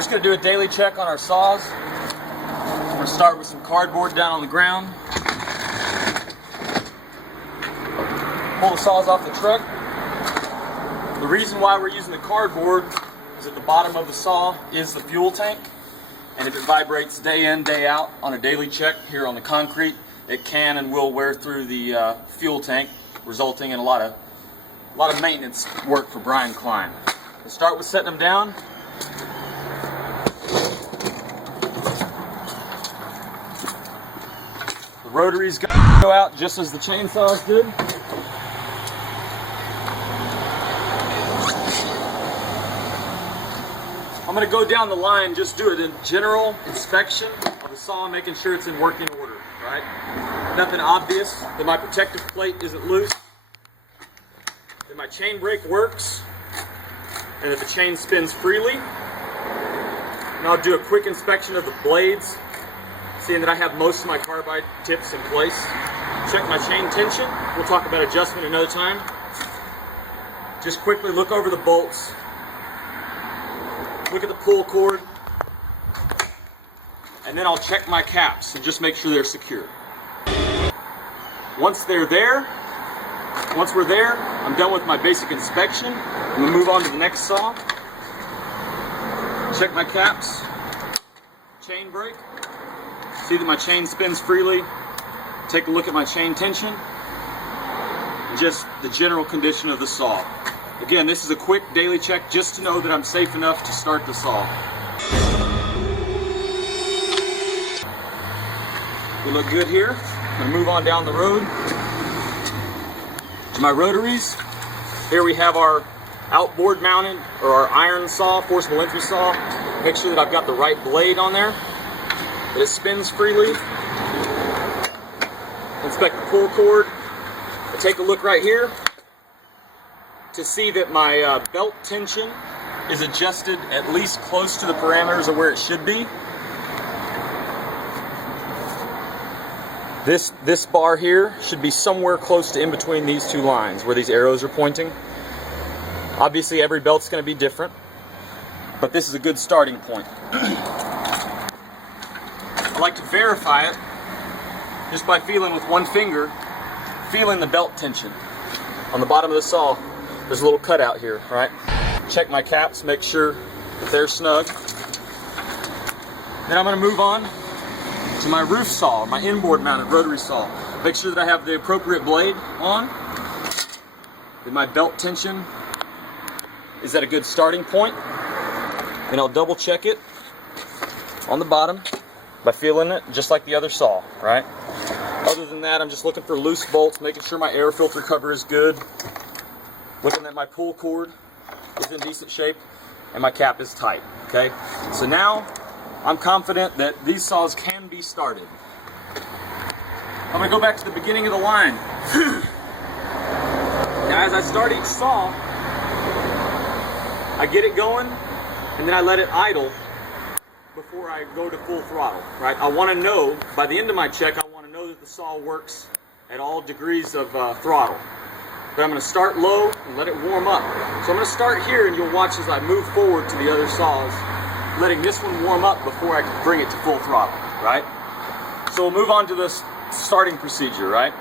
just going to do a daily check on our saws. We're going to start with some cardboard down on the ground. Pull the saws off the truck. The reason why we're using the cardboard is at the bottom of the saw is the fuel tank. And if it vibrates day in, day out on a daily check here on the concrete, it can and will wear through the fuel tank, resulting in a lot of maintenance work for Brian Klein. We'll start with setting them down. The rotaries go out just as the chainsaws did. I'm going to go down the line, just do it in general inspection of the saw, making sure it's in working order, right? Nothing obvious, that my protective plate isn't loose, that my chain brake works, and that the chain spins freely. And I'll do a quick inspection of the blades, seeing that I have most of my carbide tips in place. Check my chain tension. We'll talk about adjustment another time. Just quickly look over the bolts. Look at the pull cord, and then I'll check my caps and just make sure they're secure. Once we're there, I'm done with my basic inspection. I'm gonna move on to the next saw. Check my caps, chain brake, see that my chain spins freely, take a look at my chain tension, just the general condition of the saw. Again, this is a quick daily check just to know that I'm safe enough to start the saw. We look good here. I'm going to move on down the road to my rotaries. Here we have our outboard mounted, or our iron saw, forcible entry saw. Make sure that I've got the right blade on there, that it spins freely. Inspect the pull cord. Take a look right here to see that my belt tension is adjusted at least close to the parameters of where it should be. This bar here should be somewhere close to in between these two lines where these arrows are pointing. Obviously every belt's going to be different, but this is a good starting point. I like to verify it just by feeling with one finger, feeling the belt tension. On the bottom of the saw, there's a little cutout here, right? Check my caps, make sure that they're snug. Then I'm going to move on to my roof saw, my inboard mounted rotary saw. Make sure that I have the appropriate blade on. That my belt tension is at a good starting point. Then I'll double check it on the bottom by feeling it just like the other saw, right? Other than that, I'm just looking for loose bolts, making sure my air filter cover is good. Looking that my pull cord is in decent shape and my cap is tight, okay? So now I'm confident that these saws can be started. I'm gonna go back to the beginning of the line. Now as I start each saw, I get it going and then I let it idle before I go to full throttle, right? I wanna know, by the end of my check, I wanna know that the saw works at all degrees of throttle. But I'm going to start low and let it warm up. So I'm going to start here, and you'll watch as I move forward to the other saws, letting this one warm up before I can bring it to full throttle, right? So we'll move on to this starting procedure, right?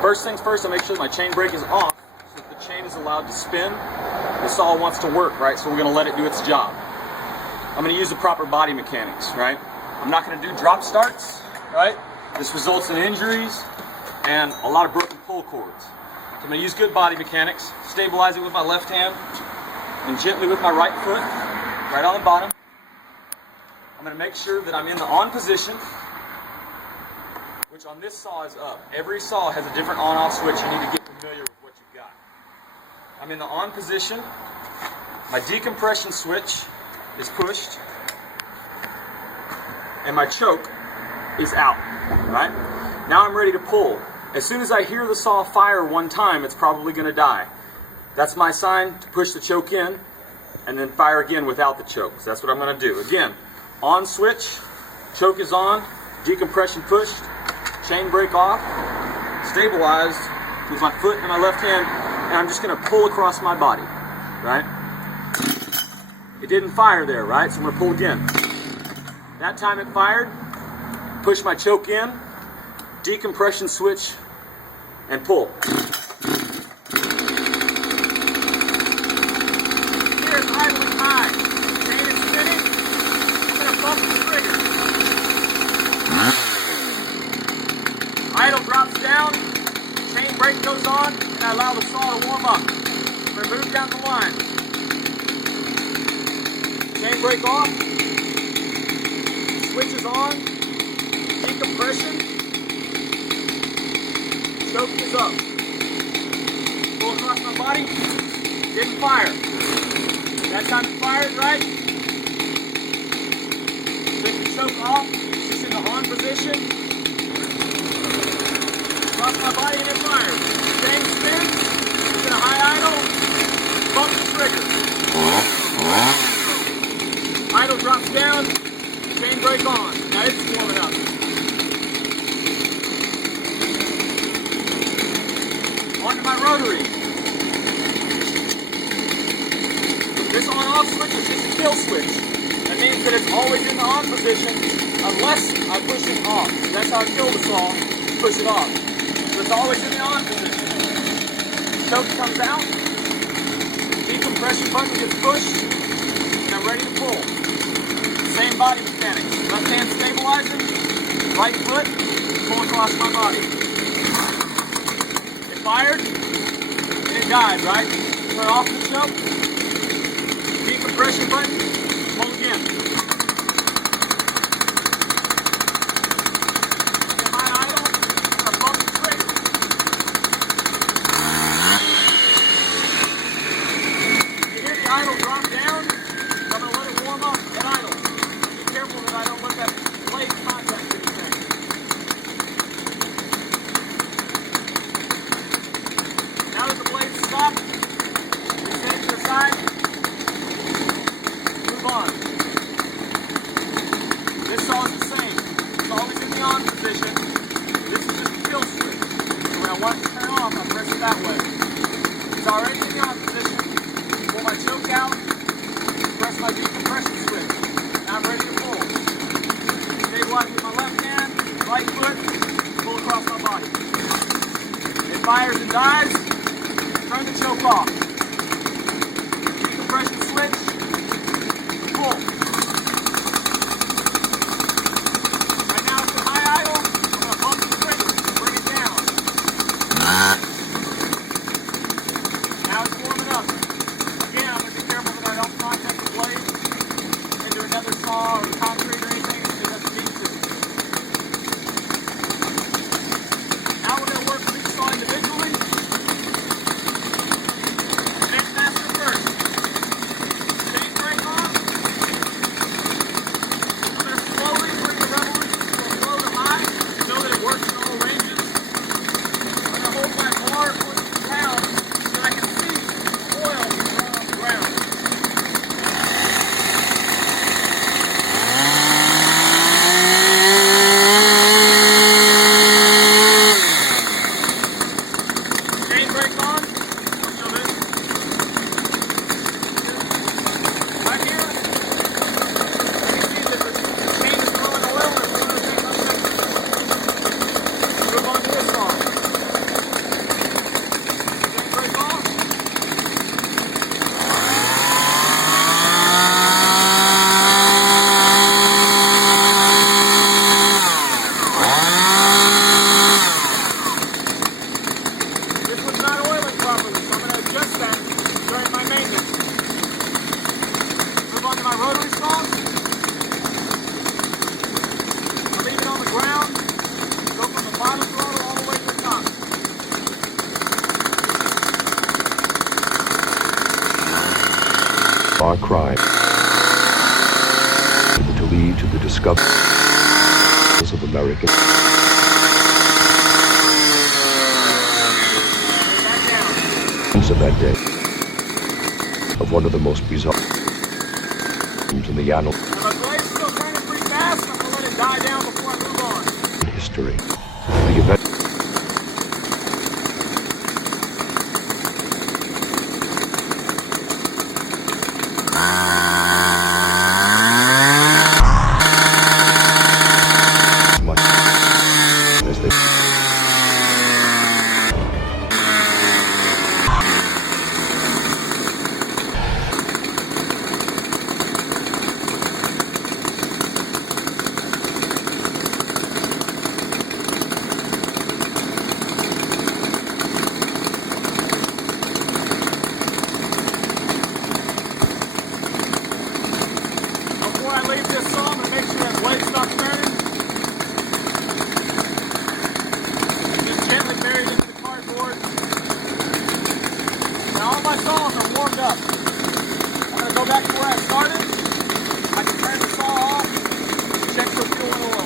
First things first, I make sure that my chain brake is off so that the chain is allowed to spin. The saw wants to work, right? So we're going to let it do its job. I'm going to use the proper body mechanics, right? I'm not going to do drop starts, right? This results in injuries and a lot of broken pull cords. So I'm going to use good body mechanics, stabilize it with my left hand, and gently with my right foot, right on the bottom. I'm going to make sure that I'm in the on position, which on this saw is up. Every saw has a different on-off switch. You need to get familiar with what you've got. I'm in the on position. My decompression switch is pushed, and my choke is out, right? Now I'm ready to pull. As soon as I hear the saw fire one time, it's probably going to die. That's my sign to push the choke in and then fire again without the choke. So that's what I'm going to do. Again, on switch, choke is on, decompression pushed, chain brake off, stabilized with my foot and my left hand, and I'm just going to pull across my body, right? It didn't fire there, right? So I'm gonna pull again. That time it fired, push my choke in, decompression switch, and pull. Here's idling high. Chain is spinning. I'm gonna bump the trigger. Idle drops down, chain brake goes on, and I allow the saw to warm up. I'm gonna move down the line. Chain brake off. Switch is on. Decompression. Choke is up. Pull across my body. Didn't fire. That time it fired, right? Take the choke off. Just in the on position. Across my body and it fires. Chain spins. It's in a high idle. Bump the trigger. Idle drops down. Chain brake on. Now it's warming up. Onto my rotary. This on-off switch is just a kill switch. That means that it's always in the on position unless I push it off. That's how I kill the saw, push it off. So it's always in the on position. Choke comes out, decompression button gets pushed, and I'm ready to pull. Same body mechanics. Left hand stabilizing, right foot, pull across my body. It fired, and it died, right? Turn off the choke, decompression button, pull again. Semi-idle, I'm bump the trigger. You hear the idle drop down, I'm going to let it warm up at idle. Be careful that I don't let that blade contact anything. Now that the blade stopped, we take to the side, move on. This saw is the same. It's always in the on position. This is just a kill switch. So when I want it to turn off, I press it that way. It's already in the on position. Pull my choke out, press my decompression switch. Now I'm ready to pull. Stabilize with my left hand, right foot, pull across my body. It fires and dies. Turn the choke off. Decompression switch. Pull. Right now it's in high idle. I'm going to bump the trigger. Bring it down. Now it's warming up. Again, I'm going to be careful that I don't contact the blade into another saw or concrete or anything if it doesn't need to. Now we're going to work with each saw individually. Next master first. Chain brake on. I'm going to slowly bring the revolution from low to high so that it works in all ranges. I'm going to hold my bar towards the ground so I can see oil on the ground. Chain brake on. I'll show this. Right here, you can see that the chain is throwing oil and it's going to take up section. Move on to this saw. Chain brake off. This one's not oiling properly, so I'm going to adjust that during my maintenance. Move on to my rotary saw. I'll leave it on the ground. Go from the bottom throttle all the way to the top. Far cry to lead to the discovery of American Back down. of that day of one of the most bizarre in the annals Now my blade's still turning pretty fast. I'm going to let it die down before I move on. of history. The event my saws are warmed up. I'm going to go back to where I started. I can turn the saw off, check for fuel and oil.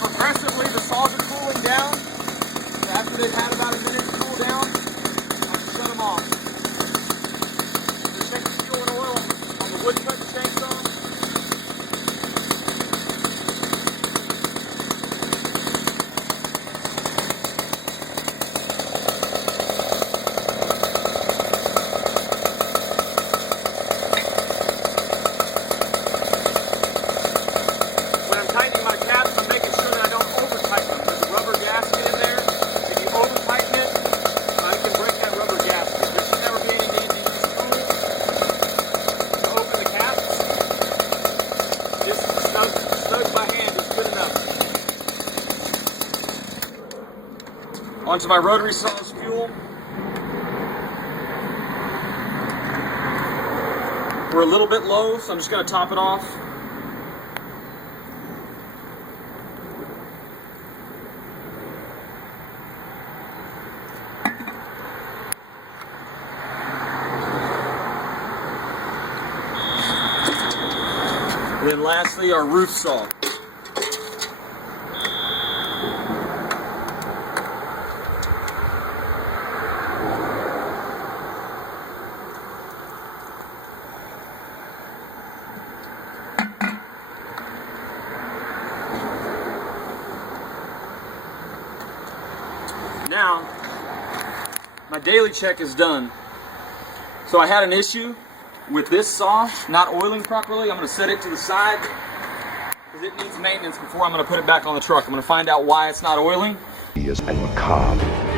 Progressively, the saws are cooling down. So after they've had about a minute to cool down, I can shut them off. Just check the fuel and oil on the wood cut chainsaw. When I'm tightening my caps, I'm making sure that I don't over-tighten them. There's a rubber gasket in there. If you over-tighten it, you can break that rubber gasket. There should never be any need to use tools to open the caps. Just snug by hand is good enough. Onto my rotary saw's fuel. We're a little bit low, so I'm just going to top it off. And then lastly, our roof saw. Now, my daily check is done. So I had an issue with this saw not oiling properly. I'm going to set it to the side because it needs maintenance before I'm going to put it back on the truck. I'm going to find out why it's not oiling. And macabre.